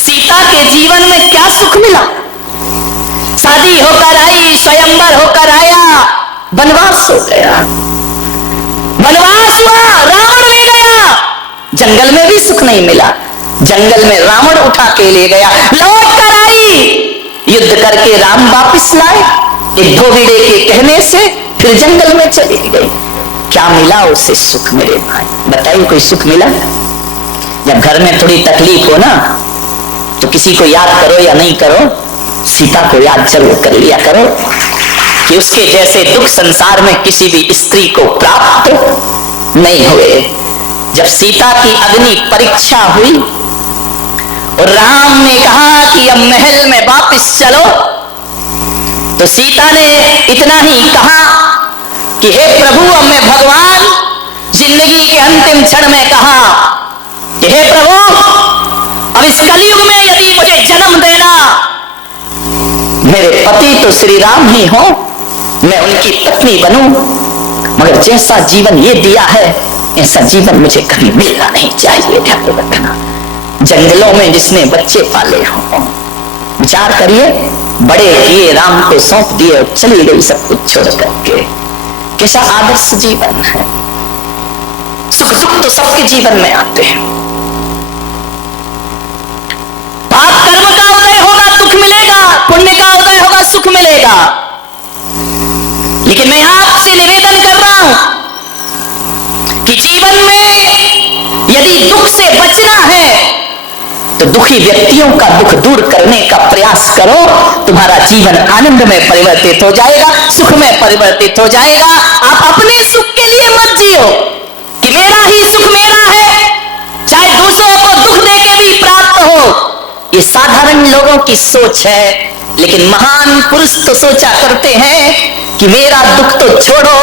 सीता के जीवन में क्या सुख मिला? शादी होकर आई, स्वयंवर होकर आया, वनवास हो गया, वनवास हुआ, रावण ले गया। जंगल में भी सुख नहीं मिला, जंगल में रावण उठा के ले गया। लौट कर आई, युद्ध करके राम वापिस लाए, एक धोबिड़े के कहने से फिर जंगल में चली गई। क्या मिला उसे सुख? मेरे भाई बताइए, कोई सुख मिला? जब घर में थोड़ी तकलीफ हो ना, तो किसी को याद करो या नहीं करो, सीता को याद जरूर कर लिया करो कि उसके जैसे दुख संसार में किसी भी स्त्री को प्राप्त नहीं हुए। जब सीता की अग्नि परीक्षा हुई और राम ने कहा कि अब महल में वापस चलो, तो सीता ने इतना ही कहा कि हे प्रभु, अब मैं भगवान जिंदगी के अंतिम क्षण में कहा कि हे प्रभु, अब इस कलयुग में यदि मुझे जन्म देना, मेरे पति तो श्री राम ही हो, मैं उनकी पत्नी बनूं, मगर जैसा जीवन ये दिया है ऐसा जीवन मुझे कभी मिलना नहीं चाहिए। ध्यान रखना, जंगलों में जिसने बच्चे पाले हो, विचार करिए, बड़े किए, राम को सौंप दिए और चली गई सब कुछ छोड़ करके। कैसा आदर्श जीवन है। सुख दुख तो सबके जीवन में आते हैं। पाप कर्म का उदय होगा दुख मिलेगा, पुण्य का उदय होगा सुख मिलेगा। लेकिन मैं आपसे निवेदन कर रहा हूं कि जीवन में यदि दुख से बचना है तो दुखी व्यक्तियों का दुख दूर करने का प्रयास करो। तुम्हारा जीवन आनंद में परिवर्तित हो जाएगा, सुख में परिवर्तित हो जाएगा। आप अपने सुख के लिए मत जियो कि मेरा ही सुख मेरा है, चाहे दूसरों को दुख दे के भी प्राप्त हो। ये साधारण लोगों की सोच है, लेकिन महान पुरुष तो सोचा करते हैं कि मेरा दुख तो छोड़ो,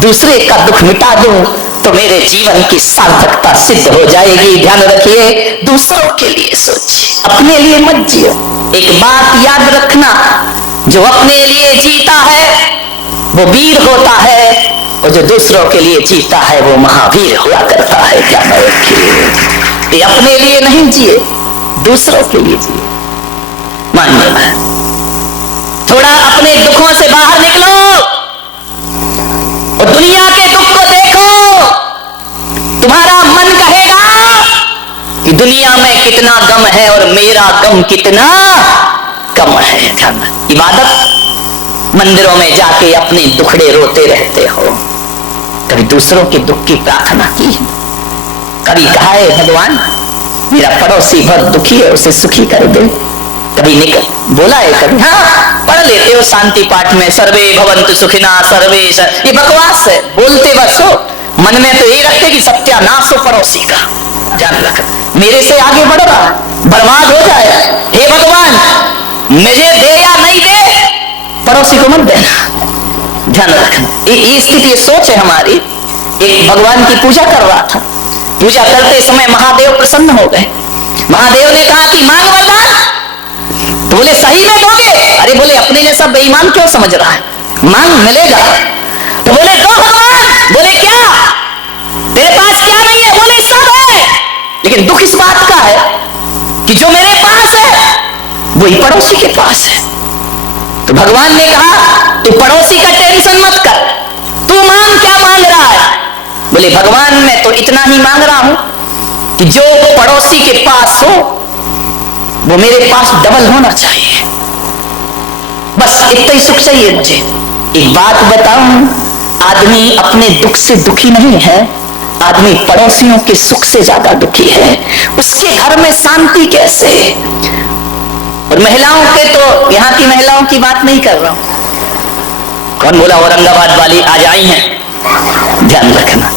दूसरे का दुख मिटा दूं तो मेरे जीवन की सार्थकता सिद्ध हो जाएगी। ध्यान रखिए, दूसरों के लिए सोचिए, अपने लिए मत जियो। एक बात याद रखना, जो अपने लिए जीता है वो वीर होता है, और जो दूसरों के लिए जीता है वो महावीर हुआ करता है। ध्यान रखिए, ये अपने लिए नहीं जिए, दूसरों के लिए जिए। मानिए, थोड़ा अपने दुखों से बाहर निकलो और दुनिया के दुख को देखो। तुम्हारा मन कहेगा कि दुनिया में कितना गम है और मेरा गम कितना कम है। इबादत मंदिरों में जाके अपने दुखड़े रोते रहते हो, कभी दूसरों के दुख की प्रार्थना की? कभी कहा है भगवान मेरा पड़ोसी बहुत दुखी है, उसे सुखी कर दे? कभी निकल बोला है? कभी? हाँ, पढ़ लेते हो शांति पाठ में, सर्वे भवन्तु सुखिना सर्वे। ये बकवास है, बोलते बस हो, मन में तो ये रखते कि सत्यानाश हो पड़ोसी का। जान रख, मेरे से आगे बढ़ रहा है, बर्बाद हो जाए। हे भगवान, मुझे दे या नहीं दे, पड़ोसी को मत देना। ध्यान रखना, ये स्थिति, सोच है हमारी। एक भगवान की पूजा कर रहा था, पूजा करते समय महादेव प्रसन्न हो गए। महादेव ने कहा कि मांग वरदान। तो बोले सही में दोगे? अरे बोले अपने जैसा बेईमान क्यों समझ रहा है, मांग मिलेगा। तो बोले दो भगवान। बोले क्या तेरे पास क्या नहीं है? बोले सब है, लेकिन दुख इस बात का है कि जो मेरे पास है वही पड़ोसी के पास है। तो भगवान ने कहा तू पड़ोसी का टेंशन मत कर, तू मांग क्या मांग रहा है? बोले भगवान मैं तो इतना ही मांग रहा हूं कि जो पड़ोसी के पास हो वो मेरे पास डबल होना चाहिए, बस इतना ही सुख चाहिए मुझे। एक बात बताऊं, आदमी अपने दुख से दुखी नहीं है, आदमी पड़ोसियों के सुख से ज्यादा दुखी है। उसके घर में शांति कैसे? और महिलाओं के तो, यहाँ की महिलाओं की बात नहीं कर रहा हूं। कौन बोला औरंगाबाद वाली आज आई हैं? ध्यान रखना,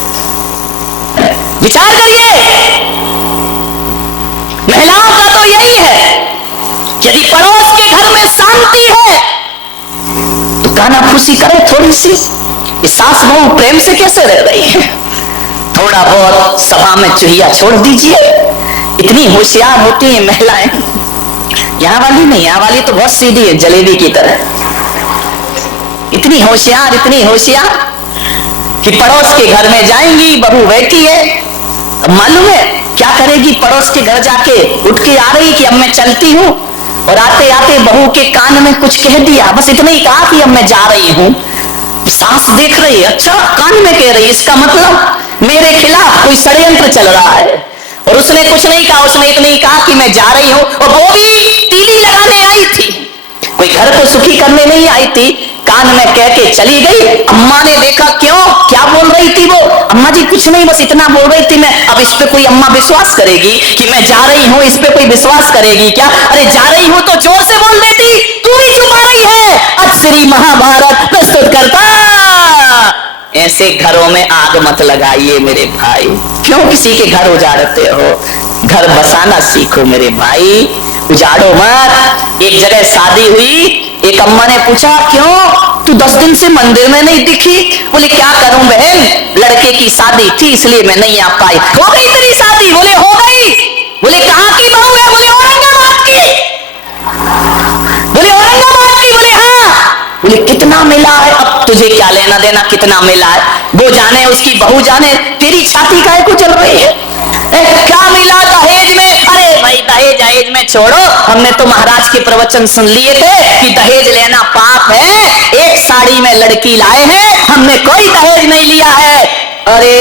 विचार करिए, महिलाओं का तो यही है, यदि पड़ोस के घर में शांति है तो कानाफूसी करे थोड़ी सी। इस सास बहू प्रेम से कैसे रह रही है? थोड़ा बहुत सभा में चुहिया छोड़ दीजिए। इतनी होशियार होती है महिलाएं, यहाँ वाली नहीं, यहाँ वाली तो बहुत सीधी है, जलेबी की तरह। इतनी होशियार कि पड़ोस के घर में जाएंगी, बहू बैठी है, मालूम है क्या करेगी? पड़ोस के घर जाके उठ के आ रही कि अब मैं चलती हूँ। और आते आते बहू के कान में कुछ कह दिया, बस इतना ही कहा कि अब मैं जा रही हूँ। सास देख रही है, अच्छा कान में कह रही है, इसका मतलब मेरे खिलाफ कोई षड्यंत्र चल रहा है। और उसने कुछ नहीं कहा, उसने इतना ही कहा कि मैं जा रही हूँ। और वो भी तीली लगाने आई थी, कोई घर को सुखी करने नहीं आई थी। कान में कह के चली गई। अम्मा ने देखा, क्यों, क्या बोल रही थी वो? अम्मा जी कुछ नहीं, बस इतना बोल रही थी मैं। अब इस पे कोई अम्मा विश्वास करेगी कि मैं जा रही हूँ? इस पे कोई विश्वास करेगी क्या? अरे जा रही हूँ तो जोर से बोल देती, तू भी चुप आ रही है। अब श्री महाभारत प्रस्तुत करता। ऐसे घरों में आग मत लगाइए मेरे भाई। क्यों किसी के घर उजाड़ते हो? घर बसाना सीखो मेरे भाई, उजाड़ो मत। एक जगह शादी हुई, एक अम्मा ने पूछा, क्यों तू 10 दिन से मंदिर में नहीं दिखी? बोले क्या करूं बहन, लड़के की शादी थी इसलिए मैं नहीं आ पाई। हो गई तेरी शादी? बोले हो गई। बोले कहाँ की बहू है? बोले औरंगाबाद की। बोले औरंगाबाद की? बोले हाँ। बोले कितना मिला है? अब तुझे क्या लेना देना कितना मिला है, वो जाने उसकी बहू जाने, तेरी छाती काहे को चल रही है? क्या मिला दहेज में? अरे भाई दहेज दहेज में छोड़ो, हमने तो महाराज के प्रवचन सुन लिए थे कि दहेज लेना पाप है। एक साड़ी में लड़की लाए हैं, हमने कोई दहेज नहीं लिया है। अरे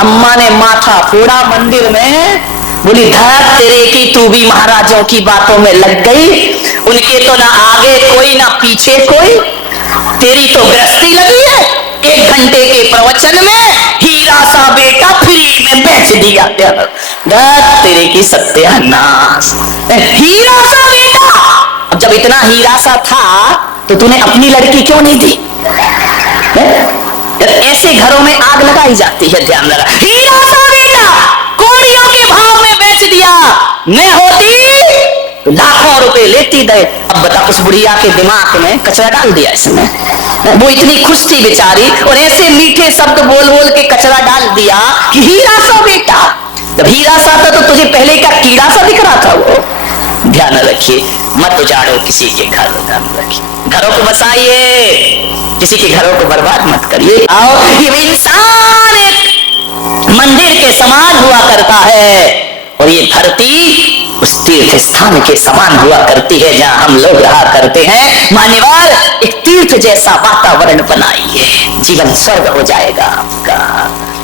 अम्मा ने माथा फोड़ा मंदिर में। बोली धर तेरे की, तू भी महाराजों की बातों में लग गई। उनके तो ना आगे कोई ना पीछे कोई, तेरी तो गृहस्थी लगी है। 1 घंटे के प्रवचन में हीरा सा बेटा फ्री में बेच दिया। तेरे की सत्यानाश, हीरा सा बेटा। अब जब इतना हीरा सा था तो तूने अपनी लड़की क्यों नहीं दी? ऐसे घरों में आग लगाई जाती है, ध्यान लगा। हीरा सा बेटा कौड़ियों के भाव में बेच दिया। मैं होती तो लाखों रुपए लेती दे। अब बता, उस बुढ़िया के दिमाग में कचरा डाल दिया इसने। वो इतनी खुश थी बेचारी, और ऐसे मीठे शब्द बोल बोल के कचरा डाल दिया कि हीरा सा बेटा। जब हीरा सा था तो तुझे पहले का कीड़ा सा दिख रहा था वो। ध्यान रखिए, मत उजाड़ो किसी के घर। ध्यान रखिए, घरों को बसाइए, किसी के घरों को बर्बाद मत करिए। आओ, ये इंसान एक मंदिर के समान हुआ करता है, और ये धरती उस तीर्थ स्थान के समान हुआ करती है जहां हम लोग रहा करते हैं। मान्यवर, एक तीर्थ जैसा वातावरण बनाइए, जीवन स्वर्ग हो जाएगा आपका।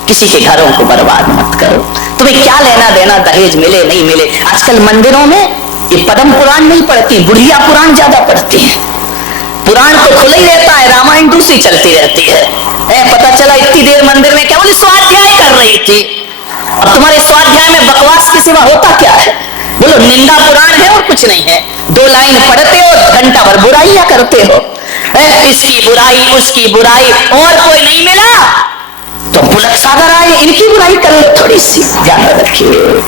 किसी के घरों को बर्बाद मत करो। तुम्हें क्या लेना देना दहेज मिले नहीं मिले? आजकल मंदिरों में ये पद्म पुराण नहीं पढ़ती, बुढ़िया पुराण ज्यादा पढ़ती है। पुराण तो खुला ही रहता है, रामायण दूसरी चलती रहती है। पता चला इतनी देर मंदिर में क्या बोले स्वाध्याय कर रही थी। अब तुम्हारे स्वाध्याय में बकवास के सिवा होता क्या है? बोलो निंदा पुराण है और कुछ नहीं है। 2 लाइन पढ़ते हो, घंटा भर बुराइयां करते हो। इसकी बुराई उसकी बुराई, और कोई नहीं मिला तो बुलक सागर आए, इनकी बुराई कर लो थोड़ी सी। ध्यान रखिए,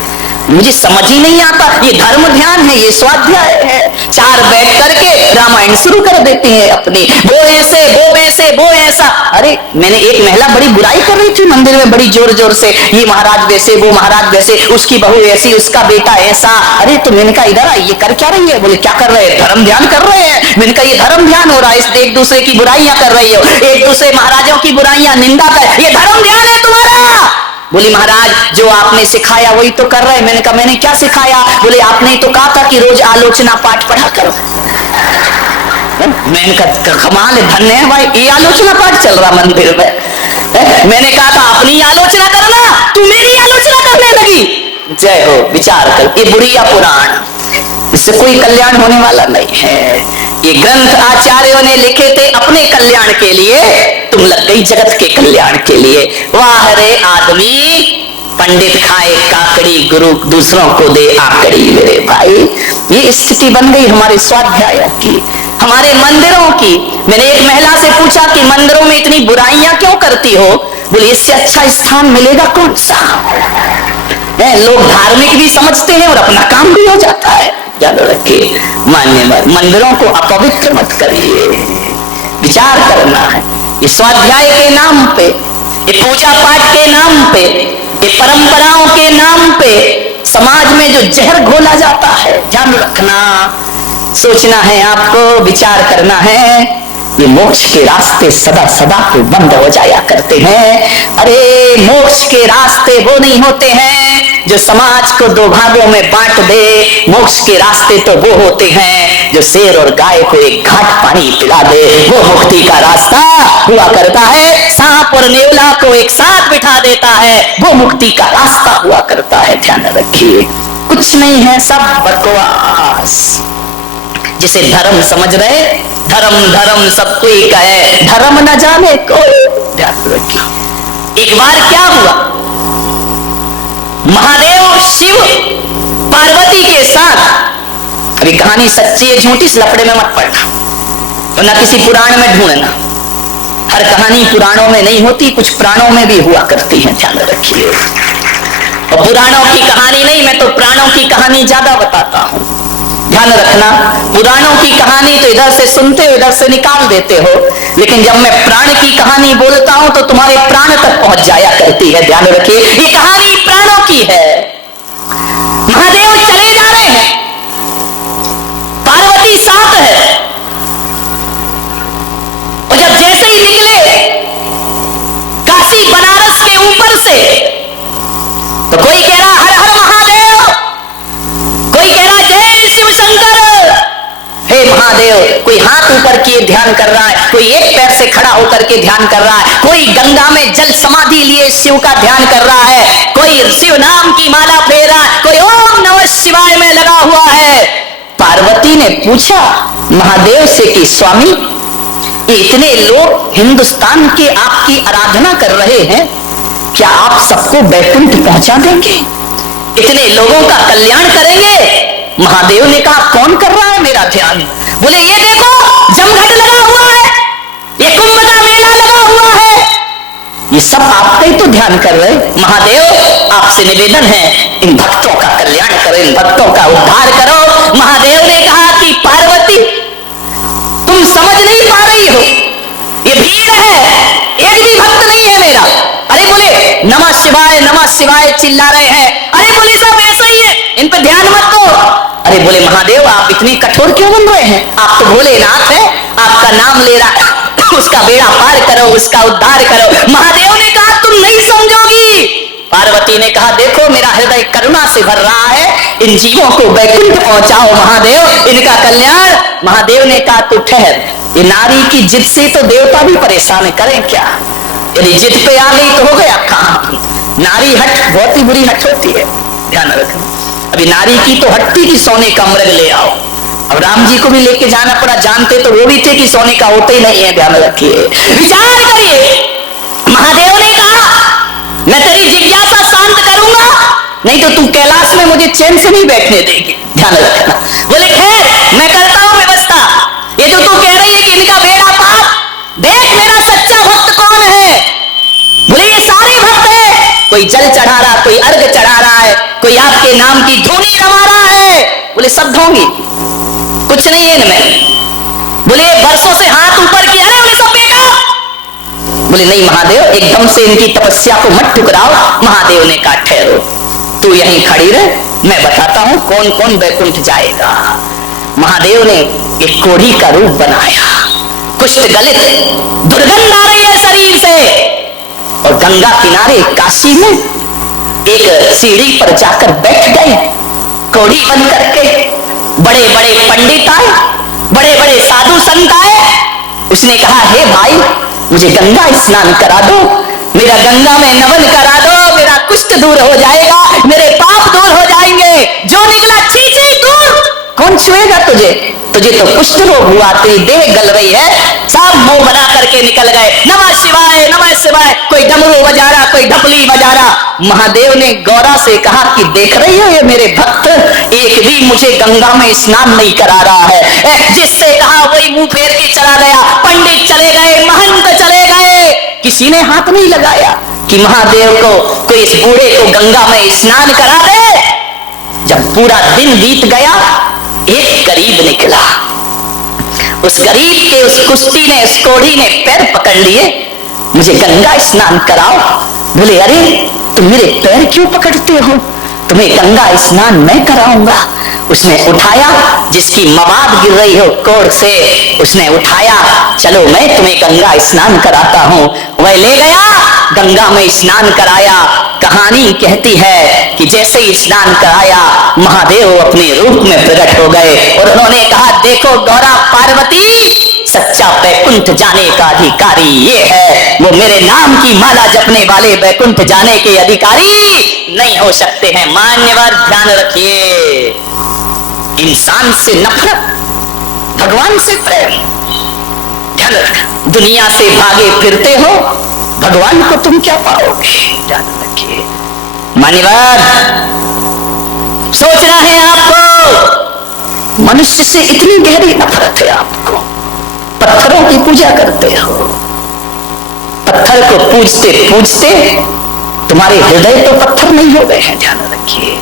मुझे समझ ही नहीं आता। ये धर्म ध्यान है, ये स्वाध्याय है। 4 बैठ करके रामायण शुरू कर देते हैं अपनी, वो ऐसे वो वैसे वो ऐसा। अरे मैंने एक महिला बड़ी बुराई कर रही थी मंदिर में बड़ी जोर जोर से, ये महाराज वैसे वो महाराज वैसे, उसकी बहू ऐसी उसका बेटा ऐसा। अरे तो मैंने कहा इधर आई, ये कर क्या रही है? बोले क्या कर रहे हैं? धर्म ध्यान कर रहे हैं। मैंने कहा ये धर्म ध्यान हो रहा है, एक दूसरे की बुराइयां कर रही हो, एक दूसरे महाराजों की बुराइयां निंदा कर, ये धर्म ध्यान है तुम्हारा? बोली महाराज जो आपने सिखाया वही तो कर रहे। मैंने कहा मैंने क्या सिखाया? बोले आपने तो कहा था कि रोज आलोचना पाठ पढ़ा करो। मैंने कहा कमाल है, धन्य है भाई, ये आलोचना पाठ चल रहा मंदिर में। मैंने कहा था अपनी आलोचना करना, तू मेरी आलोचना करने लगी। जय हो, विचार कर। ये बुढ़िया पुराण, इससे कोई कल्याण होने वाला नहीं है। ये ग्रंथ आचार्यों ने लिखे थे अपने कल्याण के लिए, तुम लग गई जगत के कल्याण के लिए। वाह रे आदमी, पंडित खाए काकड़ी, गुरु दूसरों को दे आकड़ी। मेरे भाई, ये स्थिति बन गई हमारे स्वाध्याय की, हमारे मंदिरों की। मैंने एक महिला से पूछा कि मंदिरों में इतनी बुराइयां क्यों करती हो? बोले इससे अच्छा स्थान मिलेगा कौन सा? लोग धार्मिक भी समझते हैं और अपना काम भी हो जाता है। याद रखिए मान्यवर, मंदिरों को अपवित्र मत करिए, विचार करना है। ये स्वाध्याय के नाम पे, ये पूजा पाठ के नाम पे, ये परंपराओं के नाम पे समाज में जो जहर घोला जाता है, ध्यान रखना, सोचना है आपको, विचार करना है। ये मोक्ष के रास्ते सदा सदा के बंद हो जाया करते हैं। अरे मोक्ष के रास्ते वो नहीं होते हैं जो समाज को दो भागों में बांट दे। मोक्ष के रास्ते तो वो होते हैं जो शेर और गाय को एक घाट पानी पिला दे। वो मुक्ति का रास्ता हुआ करता है। सांप और नेवला को एक साथ बिठा देता है, वो मुक्ति का रास्ता हुआ करता है। ध्यान रखिए, कुछ नहीं है, सब बकवास। जिसे धर्म समझ रहे, धर्म धर्म सब कोई कहे, धर्म न जाने कोई। ध्यान रखिए, एक बार क्या हुआ, महादेव शिव पार्वती के साथ, अभी कहानी सच्ची है झूठी इस लफड़े में मत पड़ना, तो न किसी पुराण में ढूंढना। हर कहानी पुराणों में नहीं होती, कुछ पुराणों में भी हुआ करती है। ध्यान रखिए, और पुराणों की कहानी नहीं, मैं तो प्राणों की कहानी ज्यादा बताता हूं। ध्यान रखना, पुराणों की कहानी तो इधर से सुनते हो इधर से निकाल देते हो, लेकिन जब मैं प्राण की कहानी बोलता हूं तो तुम्हारे प्राण तक पहुंच जाया करती है। ध्यान रखिए, ये कहानी प्राणों की है। महादेव चले जा रहे हैं, पार्वती साथ है, और जब जैसे ही निकले काशी बनारस के ऊपर से, तो कोई कह रहा हर हर महादेव, कोई कह रहा जय शिव शंकर, हे महादेव। कोई हाथ ऊपर किए ध्यान कर रहा है, कोई एक पैर से खड़ा होकर के ध्यान कर रहा है, कोई गंगा में जल समाधि लिए शिव का ध्यान कर रहा है, कोई शिव नाम की माला फेर रहा है, कोई ओम नमः शिवाय में लगा हुआ है। पार्वती ने पूछा महादेव से कि स्वामी, इतने लोग हिंदुस्तान के आपकी आराधना कर रहे हैं, क्या आप सबको बैकुंठ पहुंचा देंगे, इतने लोगों का कल्याण करेंगे? महादेव ने कहा कौन कर रहा है मेरा ध्यान? बोले ये देखो जमघट लगा हुआ है, ये कुंभ का मेला लगा हुआ है, ये सब आपका ही तो ध्यान कर रहे। महादेव आपसे निवेदन है इन भक्तों का कल्याण करो, इन भक्तों का उद्धार करो। महादेव ने कहा कि पार्वती तुम समझ नहीं पा रही हो, ये भीड़ है, एक भी भक्त नहीं है मेरा। अरे बोले नमः शिवाय चिल्ला रहे हैं। अरे बोले सब ऐसा ही है, इन पे ध्यान मत दो। अरे बोले महादेव आप इतनी कठोर क्यों बन रहे हैं, आप तो भोलेनाथ हैं, आपका नाम ले रहा उसका बेड़ा पार करो, उसका उद्धार करो। महादेव ने कहा तुम नहीं समझोगी। पार्वती ने कहा देखो मेरा हृदय करुणा से भर रहा है, इन जीवों को वैकुंठ पहुंचाओ महादेव, इनका कल्याण। महादेव ने कहा तू ठहर, ये नारी की जिद से तो देवता भी परेशान करें क्या? यदि जिद पे आ गई तो हो गया काम। नारी हट बहुत ही बुरी हट होती है, ध्यान रखना। अभी नारी की तो हट्टी की सोने का मृग ले आओ, अब राम जी को भी लेके जाना पड़ा, जानते तो वो भी थे कि सोने का होते ही नहीं है। ध्यान रखिए, विचार करिए। महादेव ने कहा मैं तेरी जिज्ञासा शांत करूंगा, नहीं तो तू कैलाश में मुझे चैन से नहीं बैठने देगी। ध्यान रखना। बोले खैर मैं करता हूं व्यवस्था, ये जो तू कह रही है कि इनका बेड़ा पार, देख मेरा सच्चा भक्त कौन है। बोले ये सारे भक्त है, कोई जल चढ़ा रहा, कोई अर्घ चढ़ा रहा है, कोई आपके नाम की धुनी रमा रहा है। बोले सब ढोंगी, कुछ नहीं है इनमें। बोले वर्षों से हाथ ऊपर किया है, उन्हें सब बेटा। बोले नहीं महादेव, एकदम से इनकी तपस्या को मत ठुकराओ। महादेव ने कहा ठहरो, तू यहीं खड़ी रह, मैं बताता हूं कौन कौन वैकुंठ जाएगा। महादेव ने एक कोढ़ी का रूप बनाया, कुष्ठ गलित, दुर्गंध आ रही है शरीर से, और गंगा किनारे काशी में एक सीढ़ी पर जाकर बैठ गए, कोढ़ी बन करके। बड़े बड़े पंडित आए, बड़े बड़े साधु संत आए। उसने कहा हे भाई मुझे गंगा स्नान करा दो, मेरा गंगा में नमन करा दो, मेरा कुष्ठ दूर हो जाएगा, मेरे पाप दूर हो जाएंगे। जो निकला छी छी दूर, कौन छुएगा तुझे, तुझे तो कुष्ठ रोग हुआ, तेरी देह गल रही है। सब मुंह बना करके निकल गए, नमः शिवाय नमः शिवाय। कोई डमरू बजा रहा, कोई ढपली बजा रहा। महादेव ने गौरा से कहा कि देख रही हो ये मेरे भक्त एक भी मुझे गंगा में स्नान नहीं करा रहा है। जिससे कहा वही मुंह फेर के चला गया। पंडित चले गए, महंत चले गए, किसी ने हाथ नहीं लगाया कि महादेव को कोई इस बूढ़े को गंगा में स्नान करा दे। जब पूरा दिन बीत गया, एक गरीब निकला। उस गरीब के उस कुश्ती ने, उस कोढ़ी ने पैर पकड़ लिए, मुझे गंगा स्नान कराओ। बोले अरे तुम मेरे पैर क्यों पकड़ते हो, तुम्हें गंगा स्नान मैं कराऊंगा। उसने उठाया, जिसकी मवाद गिर रही हो कोढ़ से, उसने उठाया, चलो मैं तुम्हें गंगा स्नान कराता हूं। वह ले गया, गंगा में स्नान कराया। कहानी कहती है कि जैसे ही स्नान कराया, महादेव अपने रूप में प्रकट हो गए और उन्होंने कहा, देखो गौरा पार्वती, सच्चा बैकुंठ जाने का अधिकारी ये है, वो मेरे नाम की माला जपने वाले बैकुंठ जाने के अधिकारी नहीं हो सकते हैं। मान्यवर ध्यान रखिए, इंसान से नफरत, भगवान से प्रेम। ध्यान रख, दुनिया से भागे फिरते हो, भगवान को तुम क्या पाओगे? ध्यान रखिए मान्यवर, सोचना है आपको, मनुष्य से इतनी गहरी नफरत है आपको। पत्थरों की पूजा करते हो, पत्थर को पूजते पूजते तुम्हारे हृदय तो पत्थर नहीं हो गए हैं। ध्यान रखिए,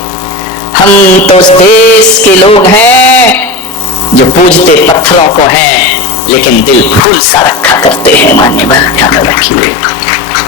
हम तो उस देश के लोग हैं जो पूजते पत्थरों को हैं, लेकिन दिल फूल सा रखा करते हैं। मान्यवर ध्यान रखिए।